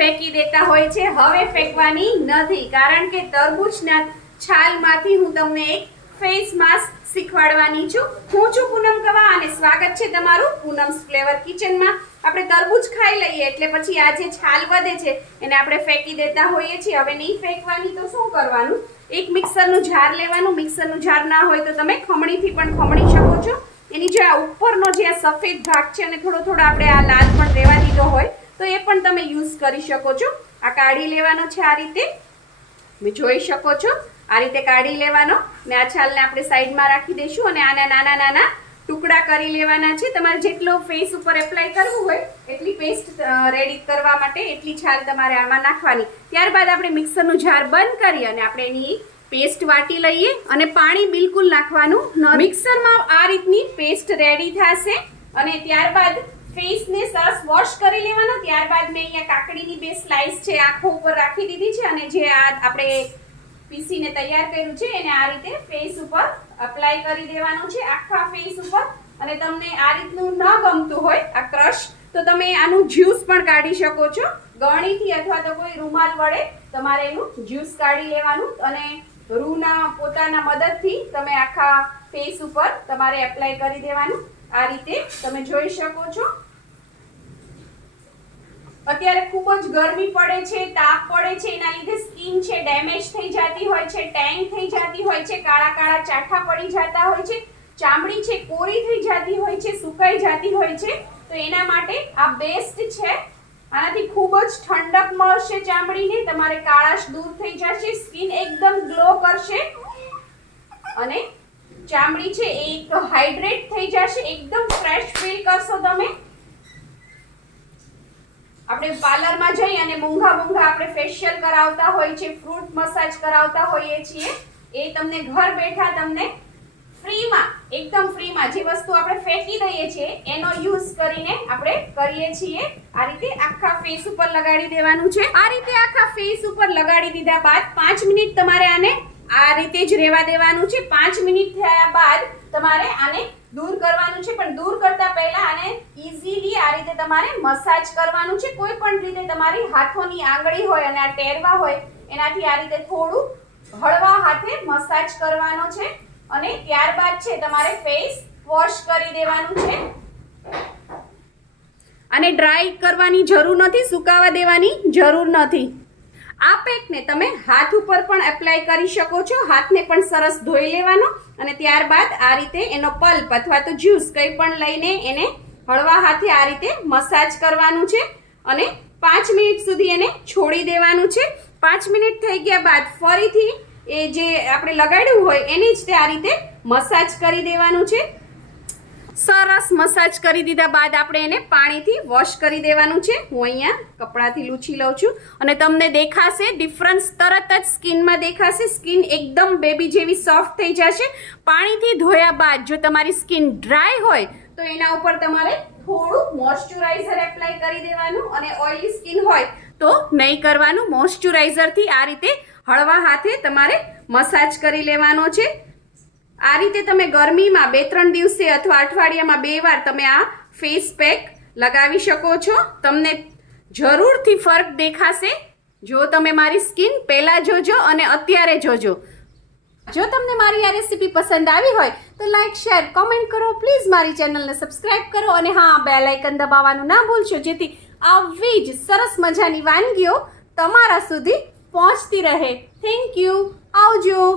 ફેંકી દેતા હોય છે, હવે ફેંકવાની નથી, કારણ કે તરબૂચના છાલમાંથી હું તમને એક ફેસ માસ્ક શીખવાડવાની છું. હું છું પૂનમ કવા અને સ્વાગત છે તમારું પૂનમ્સ ફ્લેવર કિચનમાં. આપણે તરબૂચ ખાઈ લઈએ એટલે પછી આ જે છાલ વધે છે એને આપણે ફેંકી દેતા હોઈએ છીએ. હવે નહીં ફેંકવાની તો શું કરવાનું, એક મિક્સરનું જાર લેવાનું. મિક્સરનું જાર ના હોય તો તમે ખમણીથી પણ ખમણી શકો છો. એની જે આ ઉપરનો જે આ સફેદ ભાગ છે અને થોડો થોડો આપણે આ લાલ પણ રહેવા દીધો હોય તો એ પણ તમે યુઝ કરી શકો છો. આ કાઢી લેવાનો છે, આ રીતે તમે જોઈ શકો છો. આ રીતે કાઢી લેવાનો ને આ છાલને આપણે સાઈડમાં રાખી દઈશું અને આના નાના નાના ટુકડા કરી લેવાના છે. તમારે જેટલો ફેસ ઉપર એપ્લાય કરવું હોય એટલી પેસ્ટ રેડી કરવા માટે એટલી છાલ તમારે આમાં નાખવાની. ત્યારબાદ આપણે મિક્સરનું જાર બંધ કરી અને આપણે એની પેસ્ટ વાટી લઈએ અને પાણી બિલકુલ નાખવાનું ન. મિક્સરમાં આ રીતની પેસ્ટ રેડી થશે અને ત્યારબાદ ફેસને સરસ વોશ કરી લેવાનો. ત્યારબાદ મેં અહીંયા કાકડીની 2 સ્લાઇસ છે આંખો ઉપર રાખી દીધી છે અને જે આ આપણે પીસીને તૈયાર કર્યું છે એને આ રીતે ફેસ ઉપર એપ્લાય કરી દેવાનું છે, આખા ફેસ ઉપર. અને તમને આ રીતનું ન ગમતું હોય આ ક્રશ તો તમે આનું જ્યુસ પણ કાઢી શકો છો. ગળણીથી અથવા તો કોઈ રૂમાલ વડે તમારે એનું જ્યુસ કાઢી લેવાનું અને રૂના પોતાના મદદથી તમે આખા ફેસ ઉપર તમારે એપ્લાય કરી દેવાનું. આ રીતે તમે જોઈ શકો છો. અત્યારે ખૂબ જ ગરમી પડે છે, તાપ પડે છે, એના લીધે સ્કિન છે ડેમેજ થઈ જતી હોય છે, ટેન થઈ જતી હોય છે, કાળા કાળા ચાઠા પડી જતા હોય છે, ચામડી છે કોરી થઈ જતી હોય છે, સુકાઈ જતી હોય છે. તો એના માટે આ બેસ્ટ છે. આનાથી ખૂબ જ ઠંડક મળશે ચામડીને, તમારે કાળાશ દૂર થઈ જશે, સ્કિન એકદમ ગ્લો કરશે અને ચામડી છે એક હાઇડ્રેટ થઈ જશે, એકદમ ફ્રેશ ફીલ કરશો તમે. આપણે પાર્લરમાં જઈ અને મોંઘા આપણે ફેશિયલ કરાવતા હોય છે, ફ્રૂટ મસાજ કરાવતા હોઈએ છીએ, એ તમને ઘર બેઠા તમને ફ્રીમાં, એકદમ ફ્રીમાં જે વસ્તુ આપણે ફેંકી દઈએ છીએ એનો યુઝ કરીને આપણે કરીએ છીએ. આ રીતે આખા ફેસ ઉપર લગાડી દેવાનું છે. આ રીતે આખા ફેસ ઉપર લગાડી દીધા બાદ 5 મિનિટ તમારે આને આ રીતે જ રહેવા દેવાનું છે. 5 મિનિટ થયા બાદ તમારે આને દૂર કરવાનું છે, પણ દૂર કરતા પહેલા આને ઈઝીલી આ રીતે તમારે મસાજ કરવાનું છે. કોઈ પણ રીતે તમારી હાથોની આંગળી હોય અને આ ટેરવા હોય એનાથી આ રીતે થોડું હળવા હાથે મસાજ કરવાનો છે અને ત્યારબાદ છે તમારે ફેસ વોશ કરી દેવાનું છે. અને ડ્રાય કરવાની જરૂર નથી, સુકાવા દેવાની જરૂર નથી. આ પેકને તમે હાથ ઉપર પણ એપ્લાય કરી શકો છો. હાથને પણ સરસ ધોઈ લેવાનો અને ત્યારબાદ આ રીતે એનો પલ્પ અથવા તો જ્યુસ કંઈ પણ લઈને એને હળવા હાથે આ રીતે મસાજ કરવાનું છે અને 5 મિનિટ સુધી એને છોડી દેવાનું છે. 5 મિનિટ થઈ ગયા બાદ ફરીથી એ જે આપણે લગાડ્યું હોય એને જ તે આ રીતે મસાજ કરી દેવાનું છે. સરસ મસાજ કરી દીધા બાદ આપણે એને પાણીથી વોશ કરી દેવાનું છે. હું અહીંયા કપડાથી લૂછી લઉં છું અને તમને દેખાશે ડિફરન્સ, તરત જ સ્કિનમાં દેખાશે. સ્કિન એકદમ બેબી જેવી સોફ્ટ થઈ જશે. પાણીથી ધોયા બાદ જો તમારી સ્કિન ડ્રાય હોય તો એના ઉપર તમારે થોડું મોઇશ્ચરાઇઝર એપ્લાય કરી દેવાનું અને ઓઇલી સ્કિન હોય તો નહીં કરવાનું. મોઇશ્ચરાઇઝરથી આ રીતે હળવા હાથે તમારે મસાજ કરી લેવાનો છે. આ રીતે તમે ગરમીમાં 2-3 દિવસે અથવા અઠવાડિયામાં 2 વાર તમે આ ફેસ પેક લગાવી શકો છો. તમને જરૂરથી ફરક દેખાશે જો તમે મારી સ્કિન પહેલાં જોજો અને અત્યારે જોજો. જો તમને મારી આ રેસીપી પસંદ આવી હોય તો લાઈક, શેર, કોમેન્ટ કરો. પ્લીઝ મારી ચેનલને સબસ્ક્રાઈબ કરો અને હા, બેલ આઇકન દબાવવાનું ના ભૂલશો, જેથી આવી જ સરસ મજાની વાનગીઓ તમારા સુધી પહોંચતી રહે. Thank you. આવજો.